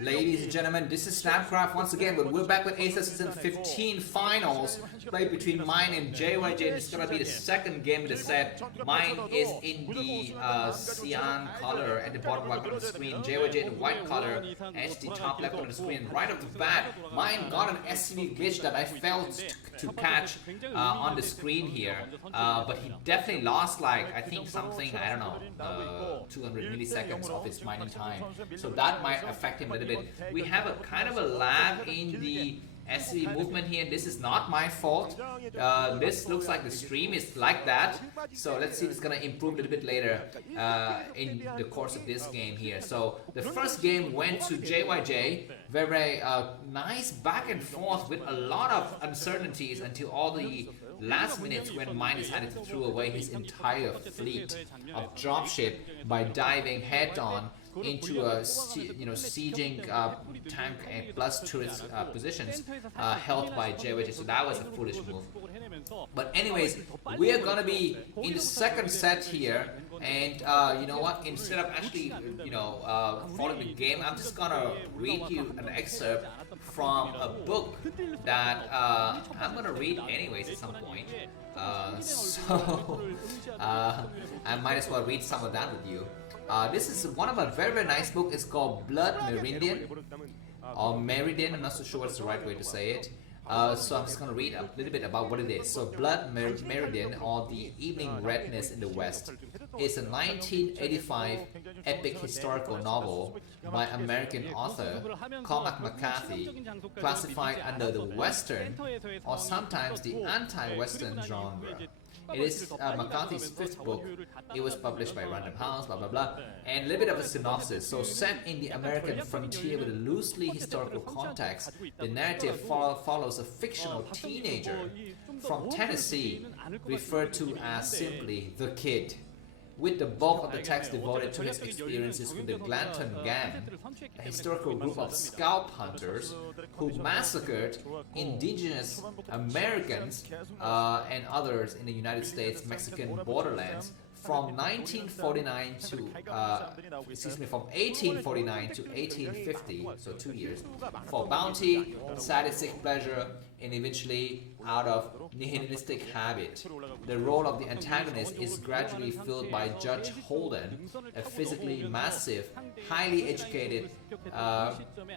Ladies and gentlemen, this is Snapcraft once again, but we're back with Acer Season 15 Finals, played between mine and JYJ. This is gonna be the second game of the set. Mine is in the cyan color at the bottom right of the screen, JYJ in the white color at the top left of the screen. Right off the bat, mine got an SCV glitch that I failed to catch on the screen here, but he definitely lost, like, I think something, I don't know, 200 milliseconds of his mining time, so that might affect him a little bit. We have a kind of a lag in the SCV movement here. This is not my fault. This looks like the stream is like that, so let's see if it's gonna improve a little bit later in the course of this game here. So the first game went to JYJ, very nice back and forth with a lot of uncertainties until all the last minutes when mine decided to throw away his entire fleet of dropship by diving head on into a sieging tank and plus turret positions held by JYJ. So that was a foolish move. But anyways, we are gonna be in the second set here, and you know what? Instead of actually following the game, I'm just gonna read you an excerpt from a book that I'm gonna read anyways at some point. So I might as well read some of that with you. This is one of a very nice book. It's called Blood Meridian or Meridian. I'm not so sure what's the right way to say it. So I'm just going to read a little bit about what it is. So Blood Meridian, or The Evening Redness in the West, is a 1985 epic historical novel by American author Cormac McCarthy, classified under the Western or sometimes the anti-Western genre. It is McCarthy's fifth book. It was published by Random House, blah blah blah. And a little bit of a synopsis. So set in the American frontier with a loosely historical context, the narrative follows a fictional teenager from Tennessee, referred to as simply the Kid, with the bulk of the text devoted to his experiences with the Glanton Gang, a historical group of scalp hunters who massacred indigenous Americans and others in the United States Mexican borderlands from 1949 to from 1849 to 1850, so 2 years, for bounty, sadistic pleasure, and eventually out of nihilistic habit. The role of the antagonist is gradually filled by Judge Holden, a physically massive, highly educated,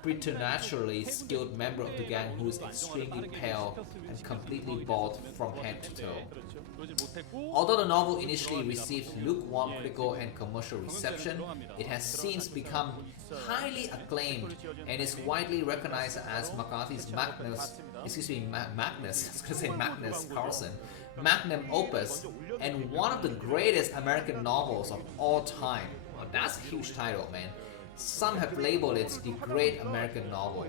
preternaturally skilled member of the gang who is extremely pale and completely bald from head to toe. Although the novel initially received lukewarm critical and commercial reception, it has since become highly acclaimed and is widely recognized as McCarthy's Magnus Carlsen, magnum opus, and one of the greatest American novels of all time. Well, that's a huge title, man. Some have labeled it the Great American Novel.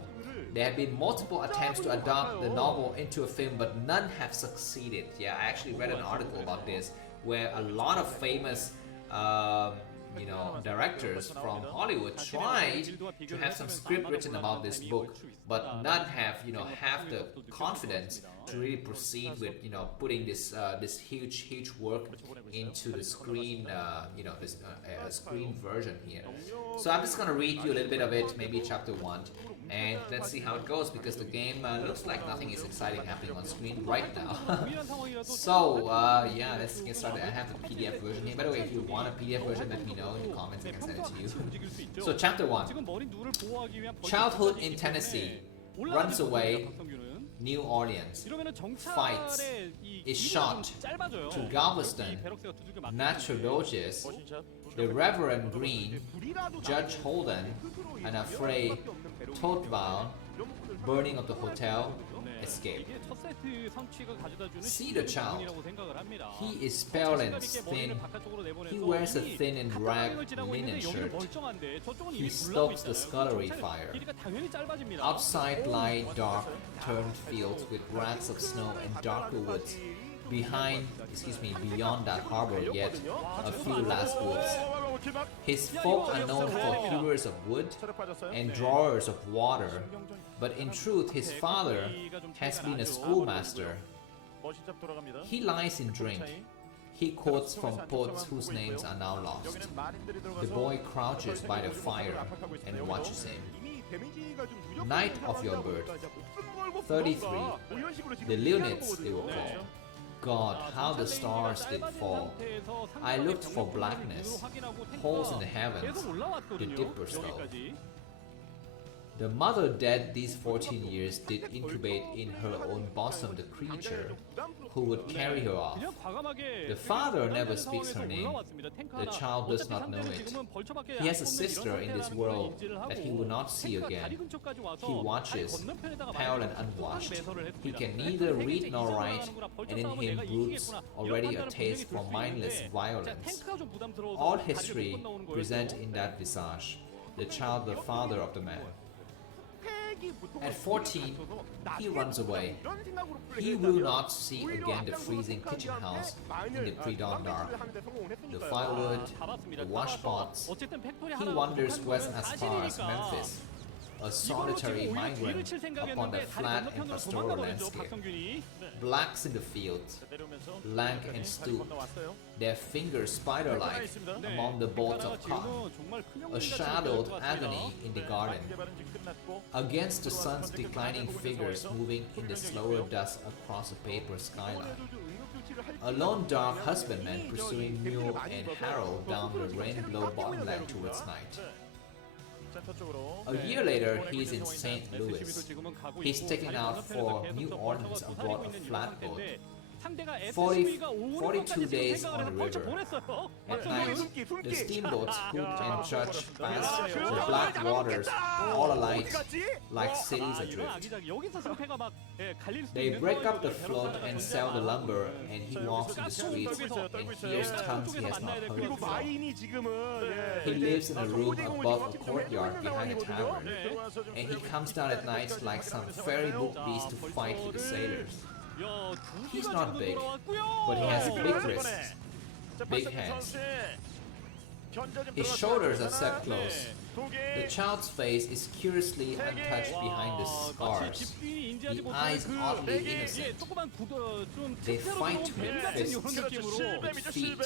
There have been multiple attempts to adapt the novel into a film, but none have succeeded. Yeah, I actually read an article about this where a lot of famous directors from Hollywood tried to have some script written about this book, but none have have the confidence to really proceed with putting this this huge work into the screen this screen version here. So I'm just gonna read you a little bit of it, maybe chapter 1, and let's see how it goes, because the game looks like nothing is exciting happening on screen right now. So yeah, let's get started. I have the PDF version here. By the way, if you want a PDF version, let me know in the comments. I can send it to you. So chapter 1. Childhood in Tennessee. Runs away. New Orleans. Fights. Is shot. To Galveston. Natchitoches. The Reverend Green. Judge Holden. An affray. Toadville. Burning of the hotel. Escape. See the child. He is pale and thin. He wears a thin and ragged linen shirt. He stokes the scullery fire. Outside lie dark, turned fields with racks of snow and darker woods. Beyond that harbor yet a few last woods. His folk are known for hewers of wood and drawers of water, but in truth his father has been a schoolmaster. He lies in drink. He quotes from poets whose names are now lost. The boy crouches by the fire and watches him. Night of your birth. 33. The Leonids they were called. God, how the stars did fall. I looked for blackness, holes in the heavens, the dipper skull. The mother dead these 14 years did incubate in her own bosom the creature who would carry her off. The father never speaks her name. The child does not know it. He has a sister in this world that he will not see again. He watches, pale and unwashed. He can neither read nor write, and in him broods already a taste for mindless violence. All history present in that visage, the child the father of the man. At 14, he runs away. He will not see again the freezing kitchen house in the pre-dawn dark, the firewood, the washpots. He wanders west as far as Memphis, a solitary migrant upon the flat and pastoral landscape. Blacks in the fields, lank and stooped, their fingers spider-like among the bolts of cotton, a shadowed agony in the garden. Against the sun's declining figures moving in the slower dusk across a paper skyline. A lone dark husbandman pursuing mule and harrow down the rain-blown bottomland towards night. A year later, he's in St. Louis. He's taken out for New Orleans aboard a flatboat. 42 days on the river. At night, the steamboats hoot and judge past the black waters, all alike, like cities adrift. They break up the float and sell the lumber, and he walks in the streets and hears tongues he has not heard before. He lives in a room above a courtyard behind a tavern, and he comes down at night like some fairy book beast to fight with the sailors. He's not big, but he has big wrists, big hands. His shoulders are set close. The child's face is curiously untouched behind the scars. The eyes oddly innocent. They fight with fists, with feet,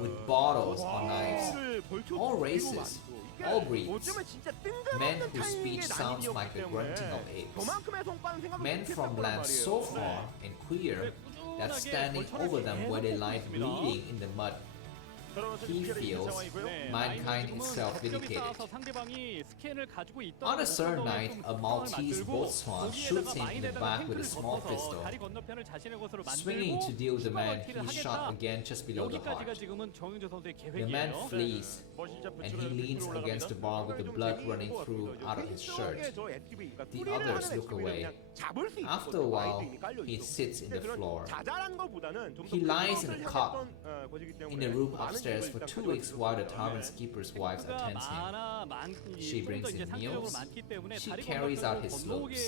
with bottles or knives. All races, all breeds. Men whose speech sounds like the grunting of apes. Men from lands so far and queer that standing over them where they lie bleeding in the mud, he feels mankind itself vindicated. On a certain night, a Maltese boatswain shoots him in the back with a small pistol. Swinging to deal the man, he shot again just below the heart. The man flees, and he leans against the bar with the blood running through out of his shirt. The others look away. After a while, he sits in the floor. He lies in a cot in the room upstairs for 2 weeks while the tavern's keeper's wife attends him. She brings him meals. She carries out his looks.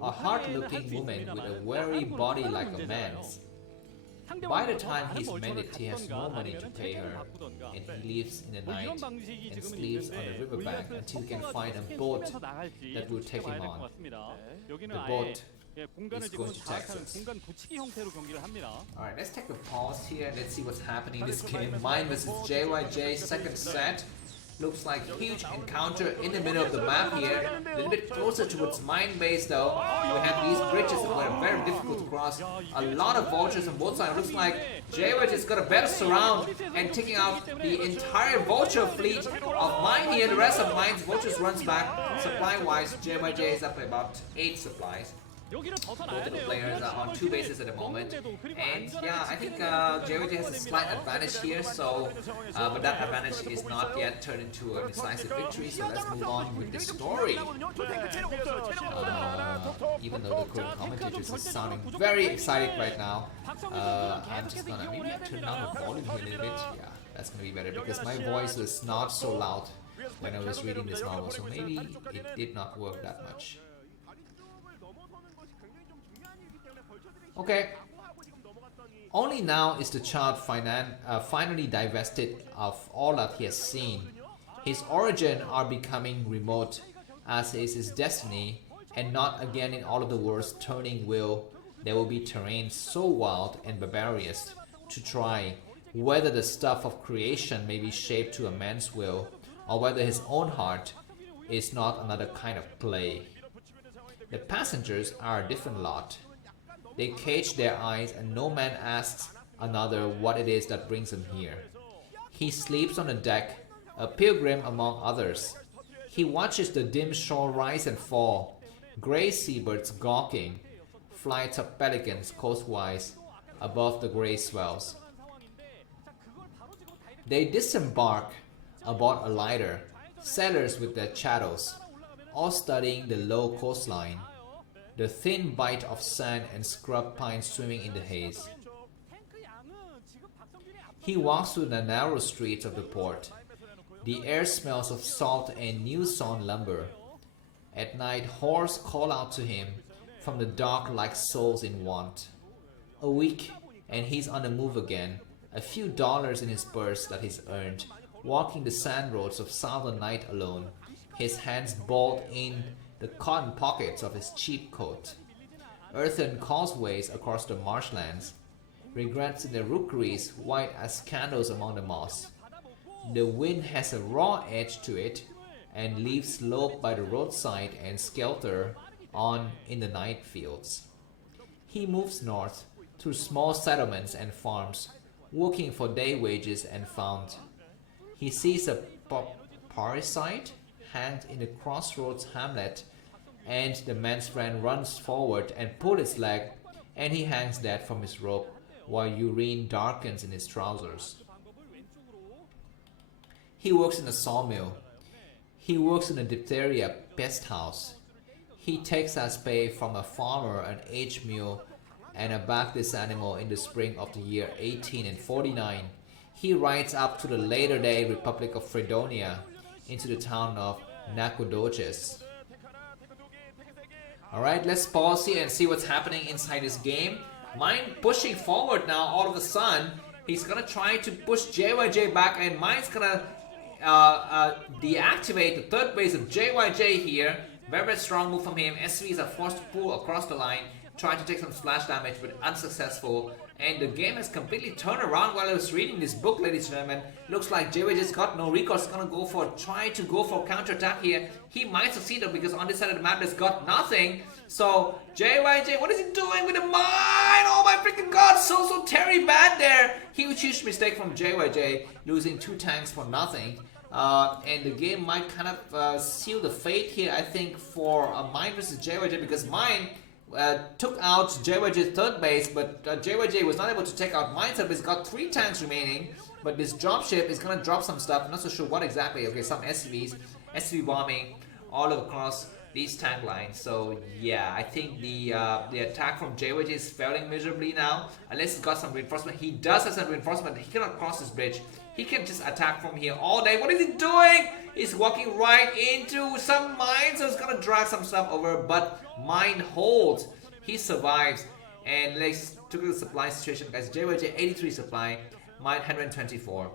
A hard-looking woman with a weary body like a man's. By the time he's mended, he has no money to pay her, and he leaves in the night and sleeps on the riverbank until he can find a boat that will take him on. The boat is going to Texas. Alright, let's take a pause here and let's see what's happening in this game. Mine versus JYJ, second set. Looks like a huge encounter in the middle of the map here. A little bit closer towards mine base though. We have these bridges that were very difficult to cross. A lot of vultures on both sides. Looks like JYJ has got a better surround and taking out the entire vulture fleet of mine here. The rest of mine's vultures runs back. Supply wise, JYJ is up by about 8 supplies. Both of the players are on 2 bases at the moment, and yeah, I think JYJ has a slight advantage here, so but that advantage is not yet turned into a decisive victory, so let's move on with the story. Even though the current commentators are sounding very excited right now, I'm just gonna maybe turn down the volume here a little bit. Yeah, that's gonna be better because my voice was not so loud when I was reading this novel, so maybe it did not work that much. Okay. Only now is the child finally divested of all that he has seen. His origin are becoming remote, as is his destiny, and not again in all of the world's turning will. There will be terrain so wild and barbarous to try whether the stuff of creation may be shaped to a man's will, or whether his own heart is not another kind of play. The passengers are a different lot. They cage their eyes and no man asks another what it is that brings him here. He sleeps on the deck, a pilgrim among others. He watches the dim shore rise and fall, grey seabirds gawking, flights of pelicans coastwise above the grey swells. They disembark aboard a lighter, sailors with their chattels, all studying the low coastline, the thin bite of sand and scrub pine swimming in the haze. He walks through the narrow streets of the port. The air smells of salt and new-sawn lumber. At night, whores call out to him from the dark like souls in want. A week, and he's on the move again, a few dollars in his purse that he's earned, walking the sand roads of southern night alone, his hands balled in the cotton pockets of his cheap coat. Earthen causeways across the marshlands, regrets in the rookeries white as candles among the moss. The wind has a raw edge to it, and leaves slope by the roadside and skelter on in the night fields. He moves north, through small settlements and farms, working for day wages and found. He sees a parasite hanged in the crossroads hamlet, and the man's friend runs forward and pulls his leg, and he hangs dead from his rope, while urine darkens in his trousers. He works in a sawmill. He works in a diphtheria pest house. He takes as pay from a farmer an aged mule and a backless animal in the spring of the year 1849. He rides up to the later day Republic of Fredonia, into the town of Nacogdoches. Alright, let's pause here and see what's happening inside this game. Mine pushing forward now all of a sudden. He's gonna try to push JYJ back, and Mine's gonna deactivate the third base of JYJ here. Very, very strong move from him. SVs are forced to pull across the line, trying to take some splash damage, but unsuccessful. And the game has completely turned around while I was reading this book, ladies and gentlemen. Looks like JY just got no recourse. He's gonna try to go for counter-attack here. He might succeed though, because on this side of the map there's got nothing. So JYJ, what is he doing with the mine? Oh my freaking god, so Terry bad there. Huge mistake from JYJ, losing 2 tanks for nothing. And the game might kind of seal the fate here, I think, for Mine versus JYJ, because Mine took out JYJ's third base, but JYJ was not able to take out Mine's third base. Got 3 tanks remaining, but this dropship is gonna drop some stuff. I'm not so sure what exactly. Okay, some SCVs, SCV bombing all across these tank lines. So yeah, I think the attack from JYJ is failing miserably now. Unless he's got some reinforcement. He does have some reinforcement. He cannot cross this bridge. He can just attack from here all day. What is he doing? He's walking right into some mines, so he's gonna drag some stuff over, but Mine holds. He survives. And let's look at the supply situation, guys. JYJ 83 supply, Mine 124.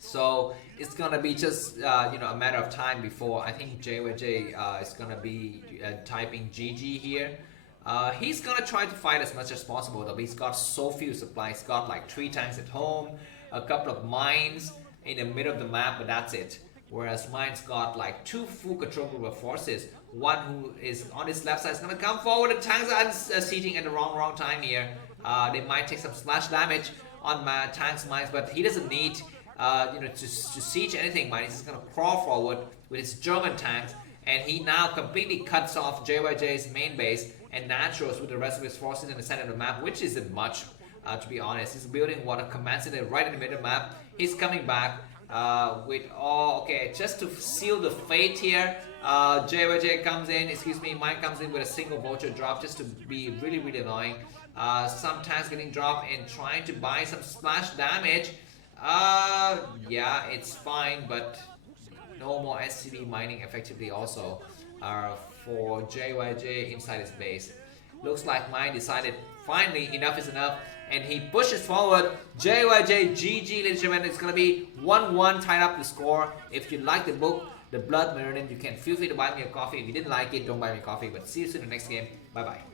So it's gonna be just a matter of time before I think JYJ is gonna be typing GG here. He's gonna try to fight as much as possible though, but he's got so few supplies. He's got like 3 tanks at home, a couple of mines in the middle of the map, but that's it. Whereas Mine's got like 2 full control group of forces. One who is on his left side is gonna come forward. The tanks are sieging at the wrong time here. They might take some splash damage on my tanks, mines, but he doesn't need to siege anything. Mine. He's just gonna crawl forward with his German tanks, and he now completely cuts off JYJ's main base and naturals with the rest of his forces in the center of the map, which isn't much. To be honest, he's building what a command center right in the middle of the map. He's coming back with just to seal the fate here. JYJ comes in, Mine comes in with a single vulture drop just to be really annoying. Some tanks getting dropped and trying to buy some splash damage. Yeah, it's fine, but no more SCV mining effectively also for JYJ inside his base. Looks like Mine decided finally enough is enough, and he pushes forward. JYJ GG, ladies and gentlemen. It's gonna be 1-1 tied up the score. If you like the book, The Blood Meridian, you can feel free to buy me a coffee. If you didn't like it, don't buy me a coffee. But see you soon in the next game. Bye bye.